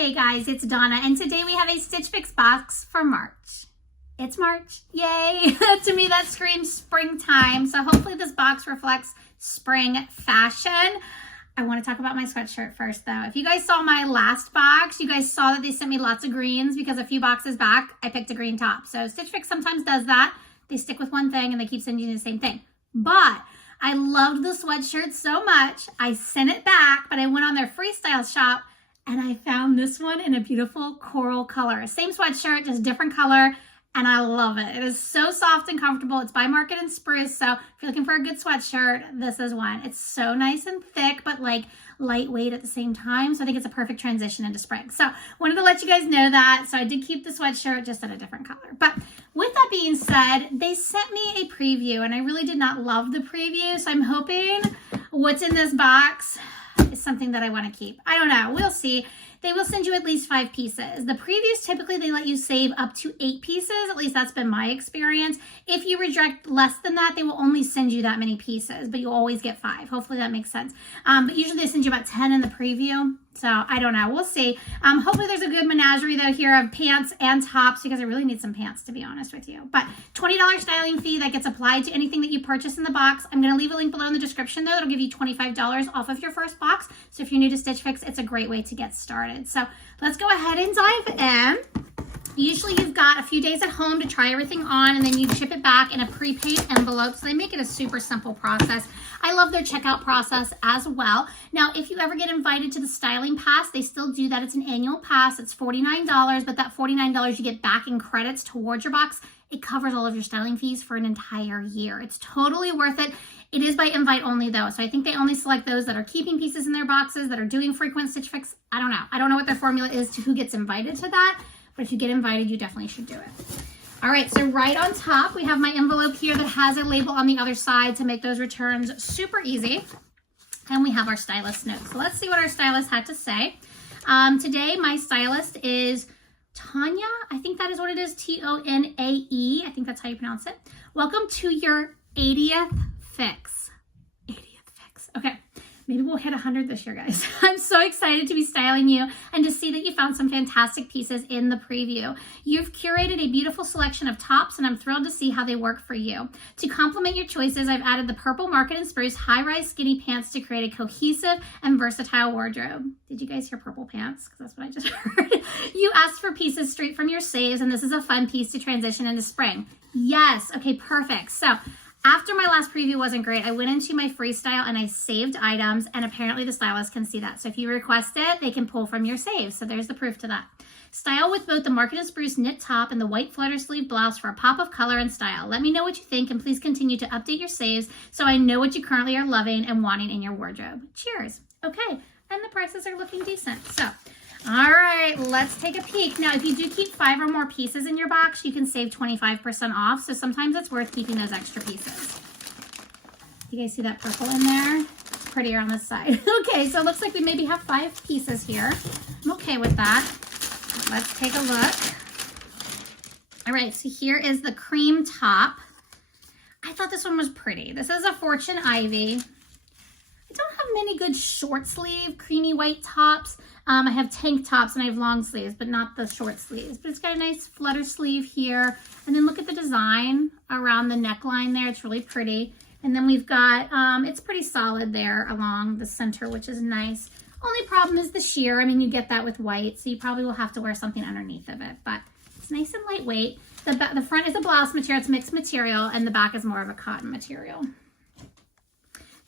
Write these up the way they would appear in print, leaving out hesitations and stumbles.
Hey guys, it's Donna, and today we have a Stitch Fix box for March. It's March, yay! To me that screams springtime, so hopefully this box reflects spring fashion. I want to talk about my sweatshirt first though. If you guys saw my last box, you guys saw that they sent me lots of greens because a few boxes back, I picked a green top. So Stitch Fix sometimes does that. They stick with one thing and they keep sending you the same thing. But I loved the sweatshirt so much, I sent it back, but I went on their freestyle shop and I found this one in a beautiful coral color. Same sweatshirt, just different color, and I love it. It is so soft and comfortable. It's by Market and Spruce, so if you're looking for a good sweatshirt, this is one. It's so nice and thick, but like lightweight at the same time, so I think it's a perfect transition into spring. So wanted to let you guys know that, so I did keep the sweatshirt just in a different color. But with that being said, they sent me a preview, and I really did not love the preview, so I'm hoping what's in this box is something that I want to keep. I don't know. We'll see. They will send you at least 5 pieces. The previews, typically they let you save up to 8 pieces. At least that's been my experience. If you reject less than that, they will only send you that many pieces, but you'll always get 5. Hopefully that makes sense. But usually they send you about 10 in the preview. So I don't know. We'll see. Hopefully there's a good menagerie though here of pants and tops because I really need some pants to be honest with you. But $20 styling fee that gets applied to anything that you purchase in the box. I'm going to leave a link below in the description though. It'll give you $25 off of your first box. So if you're new to Stitch Fix, it's a great way to get started. So let's go ahead and dive in. Usually you've got a few days at home to try everything on and then you ship it back in a prepaid envelope. So they make it a super simple process. I love their checkout process as well. Now, if you ever get invited to the styling pass, they still do that. It's an annual pass. It's $49, but that $49 you get back in credits towards your box. It covers all of your styling fees for an entire year. It's totally worth it. It is by invite only though. So I think they only select those that are keeping pieces in their boxes, that are doing frequent Stitch Fix. I don't know. I don't know what their formula is to who gets invited to that. But if you get invited, you definitely should do it. All right, so right on top, we have my envelope here that has a label on the other side to make those returns super easy. And we have our stylist notes. So let's see what our stylist had to say. Today, my stylist is Tanya. I think that is what it is, T-O-N-A-E. I think that's how you pronounce it. Welcome to your 80th fix. 80th fix. Okay. Maybe we'll hit 100 this year, guys. I'm so excited to be styling you and to see that you found some fantastic pieces in the preview. You've curated a beautiful selection of tops, and I'm thrilled to see how they work for you. To complement your choices, I've added the purple Market and Spruce high-rise skinny pants to create a cohesive and versatile wardrobe. Did you guys hear purple pants? Because that's what I just heard. You asked for pieces straight from your saves, and this is a fun piece to transition into spring. Yes. Okay, perfect. So after my last preview wasn't great, I went into my freestyle and I saved items, and apparently the stylist can see that. So if you request it, they can pull from your saves. So there's the proof to that. Style with both the Market and Spruce knit top and the white flutter sleeve blouse for a pop of color and style. Let me know what you think, and please continue to update your saves so I know what you currently are loving and wanting in your wardrobe. Cheers. Okay, and the prices are looking decent. So all right, let's take a peek. Now, if you do keep 5 or more pieces in your box, you can save 25% off. So sometimes it's worth keeping those extra pieces. You guys see that purple in there? It's prettier on this side. Okay, so it looks like we maybe have 5 pieces here. I'm okay with that. Let's take a look. All right, so here is the cream top. I thought this one was pretty. This is a Fortune Ivy. I don't have many good short sleeve creamy white tops. I have tank tops and I have long sleeves, but not the short sleeves. But it's got a nice flutter sleeve here. And then look at the design around the neckline there. It's really pretty. And then we've got, it's pretty solid there along the center, which is nice. Only problem is the sheer. I mean, you get that with white, so you probably will have to wear something underneath of it. But it's nice and lightweight. The front is a blouse material. It's mixed material. And the back is more of a cotton material.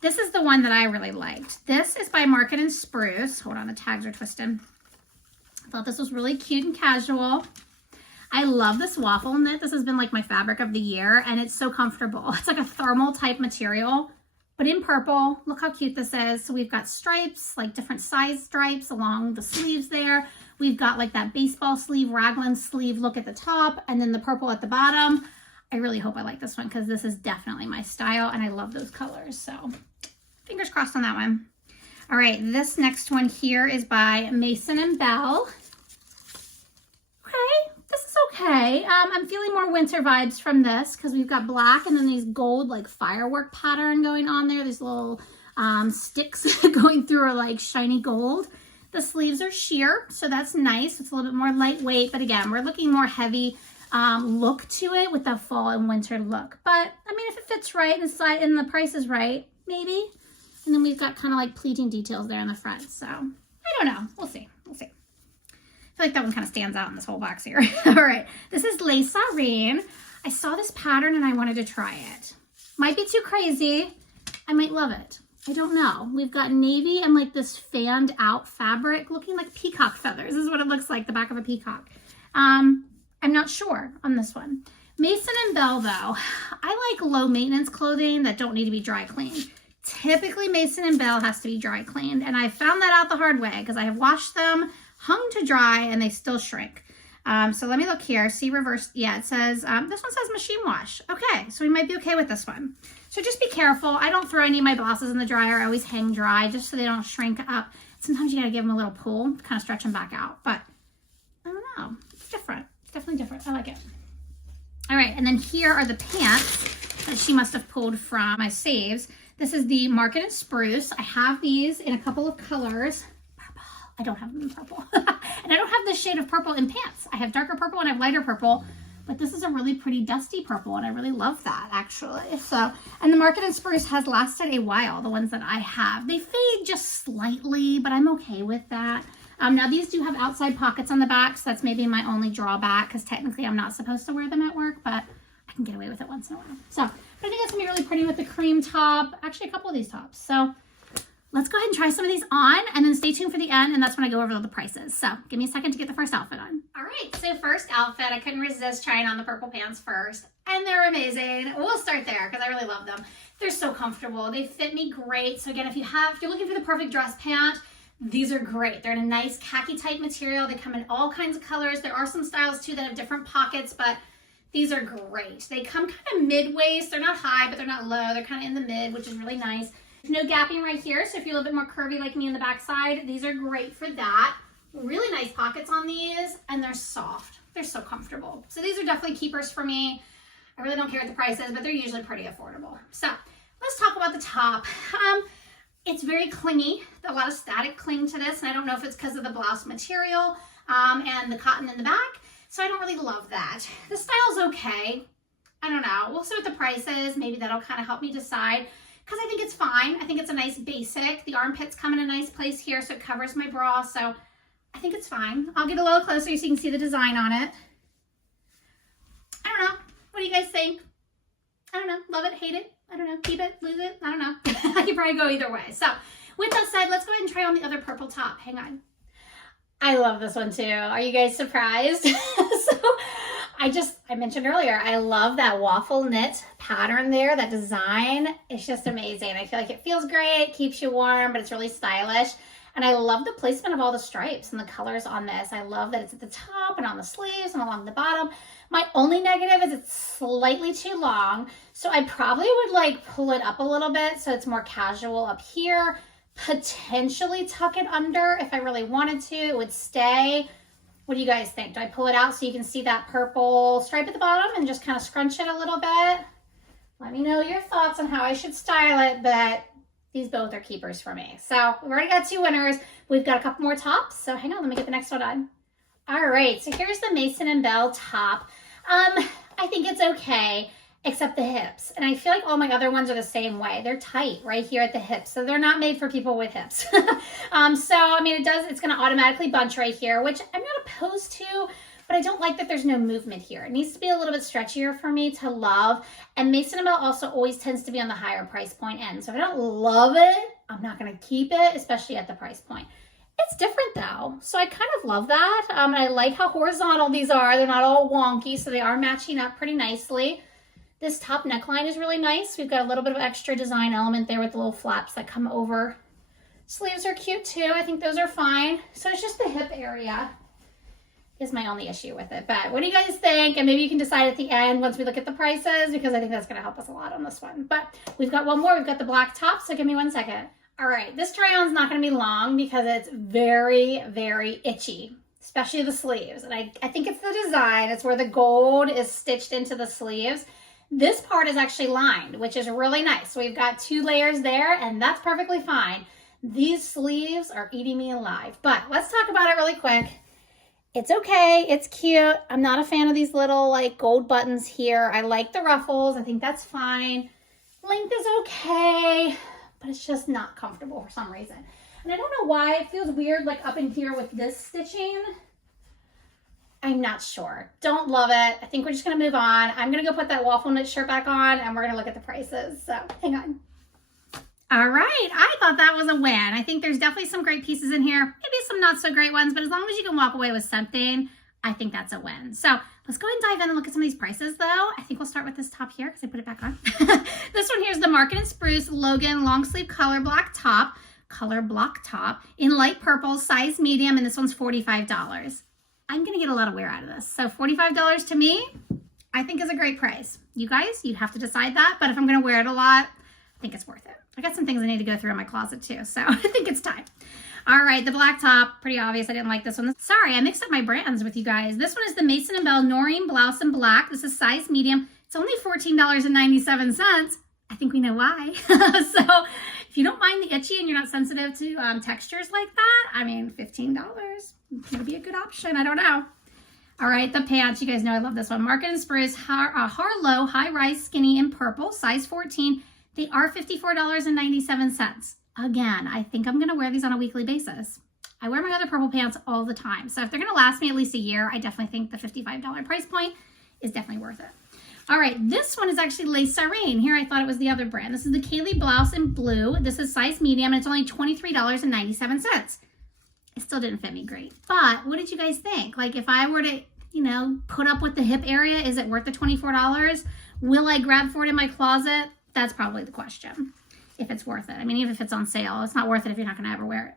This is the one that I really liked. This is by Market and Spruce. Hold on, the tags are twisted. I thought this was really cute and casual. I love this waffle knit. This has been like my fabric of the year, and it's so comfortable. It's like a thermal type material, but in purple. Look how cute this is. So we've got stripes, like different size stripes along the sleeves there. We've got like that baseball sleeve, raglan sleeve look at the top, and then the purple at the bottom. I really hope I like this one because this is definitely my style and I love those colors. So fingers crossed on that one. All right, this next one here is by Mason and Bell. Okay, this is okay. I'm feeling more winter vibes from this because we've got black and then these gold like firework pattern going on there. These little sticks going through are like shiny gold. The sleeves are sheer, so that's nice. It's a little bit more lightweight, but again, we're looking more heavy look to it with the fall and winter look. But I mean, if it fits right and the price is right, maybe. And then we've got kind of like pleating details there in the front. So I don't know. We'll see. We'll see. I feel like that one kind of stands out in this whole box here. All right. This is Serein. I saw this pattern and I wanted to try it. Might be too crazy. I might love it. I don't know. We've got navy and like this fanned out fabric looking like peacock feathers. This is what it looks like, the back of a peacock. I'm not sure on this one. Mason and Bell though, I like low maintenance clothing that don't need to be dry cleaned. Typically Mason and Bell has to be dry cleaned, and I found that out the hard way because I have washed them, hung to dry, and they still shrink. So let me look here, see reverse. Yeah, it says, this one says machine wash. Okay, so we might be okay with this one. So just be careful. I don't throw any of my blouses in the dryer. I always hang dry just so they don't shrink up. Sometimes you gotta give them a little pull to kind of stretch them back out, but I don't know, it's different. It's definitely different. I like it. All right, and then here are the pants that she must have pulled from my saves. This is the Market and Spruce. I have these in a couple of colors. Purple. I don't have them in purple. And I don't have this shade of purple in pants. I have darker purple and I have lighter purple, but this is a really pretty dusty purple and I really love that actually. So, and the Market and Spruce has lasted a while, the ones that I have. They fade just slightly, but I'm okay with that. Now these do have outside pockets on the back, so that's maybe my only drawback because technically I'm not supposed to wear them at work, but I can get away with it once in a while. So, but I think it's gonna be really pretty with the cream top, actually a couple of these tops. So let's go ahead and try some of these on and then stay tuned for the end, and that's when I go over all the prices. So give me a second to get the first outfit on. All right, so first outfit, I couldn't resist trying on the purple pants first, and they're amazing. We'll start there because I really love them. They're so comfortable. They fit me great. So again, if you're looking for the perfect dress pant, these are great. They're in a nice khaki type material. They come in all kinds of colors. There are some styles too that have different pockets, but these are great. They come kind of mid-waist. They're not high, but they're not low. They're kind of in the mid, which is really nice. There's no gapping right here, so if you're a little bit more curvy like me in the backside, these are great for that. Really nice pockets on these, and they're soft. They're so comfortable. So these are definitely keepers for me. I really don't care what the price is, but they're usually pretty affordable. So let's talk about the top. It's very clingy, a lot of static cling to this, and I don't know if it's because of the blouse material and the cotton in the back, so I don't really love that. The style's okay. I don't know. We'll see what the price is. Maybe that'll kind of help me decide, because I think it's fine. I think it's a nice basic. The armpits come in a nice place here, so it covers my bra, so I think it's fine. I'll get a little closer so you can see the design on it. I don't know. What do you guys think? I don't know. Love it, hate it? I don't know. Keep it, lose it? I don't know. I could probably go either way. So with that said, let's go ahead and try on the other purple top. Hang on. I love this one too. Are you guys surprised? So I mentioned earlier, I love that waffle knit pattern there, that design. It's just amazing. I feel like it feels great, keeps you warm, but it's really stylish. And I love the placement of all the stripes and the colors on this. I love that it's at the top and on the sleeves and along the bottom. My only negative is it's slightly too long. So I probably would like pull it up a little bit so it's more casual up here. Potentially tuck it under if I really wanted to. It would stay. What do you guys think? Do I pull it out so you can see that purple stripe at the bottom and just kind of scrunch it a little bit? Let me know your thoughts on how I should style it, but these both are keepers for me. So we've already got two winners. We've got a couple more tops. So hang on, let me get the next one on. All right, so here's the Mason and Bell top. I think it's okay, except the hips. And I feel like all my other ones are the same way. They're tight right here at the hips. So they're not made for people with hips. So, I mean, it's gonna automatically bunch right here, which I'm not opposed to, but I don't like that there's no movement here. It needs to be a little bit stretchier for me to love. And Mason and Bell also always tends to be on the higher price point end. So if I don't love it, I'm not gonna keep it, especially at the price point. It's different though, so I kind of love that. And I like how horizontal these are. They're not all wonky, so they are matching up pretty nicely. This top neckline is really nice. We've got a little bit of extra design element there with the little flaps that come over. Sleeves are cute too. I think those are fine. So it's just the hip area is my only issue with it. But what do you guys think? And maybe you can decide at the end once we look at the prices, because I think that's gonna help us a lot on this one. But we've got one more. We've got the black top, so give me 1 second. All right, this try-on is not gonna be long because it's very, very itchy, especially the sleeves. And I think it's the design. It's where the gold is stitched into the sleeves. This part is actually lined, which is really nice. So we've got 2 layers there, and that's perfectly fine. These sleeves are eating me alive. But let's talk about it really quick. It's okay. It's cute. I'm not a fan of these little like gold buttons here. I like the ruffles. I think that's fine. Length is okay, but it's just not comfortable for some reason. And I don't know why. It feels weird like up in here with this stitching. I'm not sure. Don't love it. I think we're just going to move on. I'm going to go put that waffle knit shirt back on and we're going to look at the prices. So hang on. All right. I thought that was a win. I think there's definitely some great pieces in here. Maybe some not so great ones, but as long as you can walk away with something, I think that's a win. So let's go ahead and dive in and look at some of these prices though. I think we'll start with this top here because I put it back on. This one here is the Market and Spruce Logan long sleeve Colorblock top in light purple, size medium, and this one's $45. I'm going to get a lot of wear out of this. So $45 to me, I think is a great price. You guys, you'd have to decide that. But if I'm going to wear it a lot, I think it's worth it. I got some things I need to go through in my closet too. So I think it's time. All right, the black top, pretty obvious. I didn't like this one. Sorry, I mixed up my brands with you guys. This one is the Mason & Bell Noreen blouse in black. This is size medium. It's only $14.97. I think we know why. So if you don't mind the itchy and you're not sensitive to textures like that, I mean, $15 may be a good option. I don't know. All right, the pants. You guys know I love this one. Market and Spruce Harlow high-rise skinny in purple, size 14. They are $54.97. Again, I think I'm going to wear these on a weekly basis. I wear my other purple pants all the time. So if they're going to last me at least a year, I definitely think the $55 price point is definitely worth it. All right, this one is actually Serein. Here I thought it was the other brand. This is the Kailey blouse in blue. This is size medium, and it's only $23.97. It still didn't fit me great. But what did you guys think? Like if I were to, you know, put up with the hip area, is it worth the $24? Will I grab for it in my closet? That's probably the question, if it's worth it. I mean, even if it's on sale, it's not worth it if you're not going to ever wear it.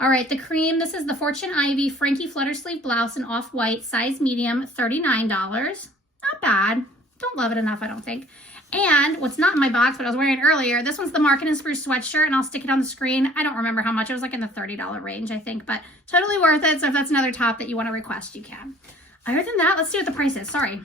All right, the cream. This is the Fortune Ivy Frankie Flutter sleeve blouse in off-white, size medium, $39. Not bad. Don't love it enough, I don't think. And what's not in my box, but I was wearing earlier, this one's the Market and Spruce sweatshirt, and I'll stick it on the screen. I don't remember how much. It was like in the $30 range, I think, but totally worth it. So if that's another top that you want to request, you can. Other than that, let's see what the price is. Sorry.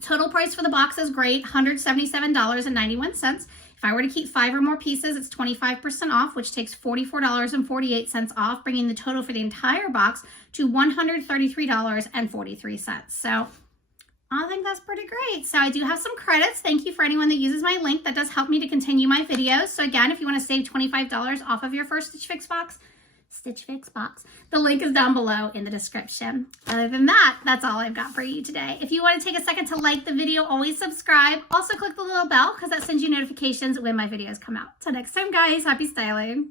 Total price for the box is great, $177.91. If I were to keep 5 or more pieces, it's 25% off, which takes $44.48 off, bringing the total for the entire box to $133.43. So I think that's pretty great. So I do have some credits. Thank you for anyone that uses my link. That does help me to continue my videos. So again, if you want to save $25 off of your first Stitch Fix box, the link is down below in the description. Other than that, that's all I've got for you today. If you want to take a second to like the video, always subscribe. Also click the little bell because that sends you notifications when my videos come out. Till next time, guys, happy styling.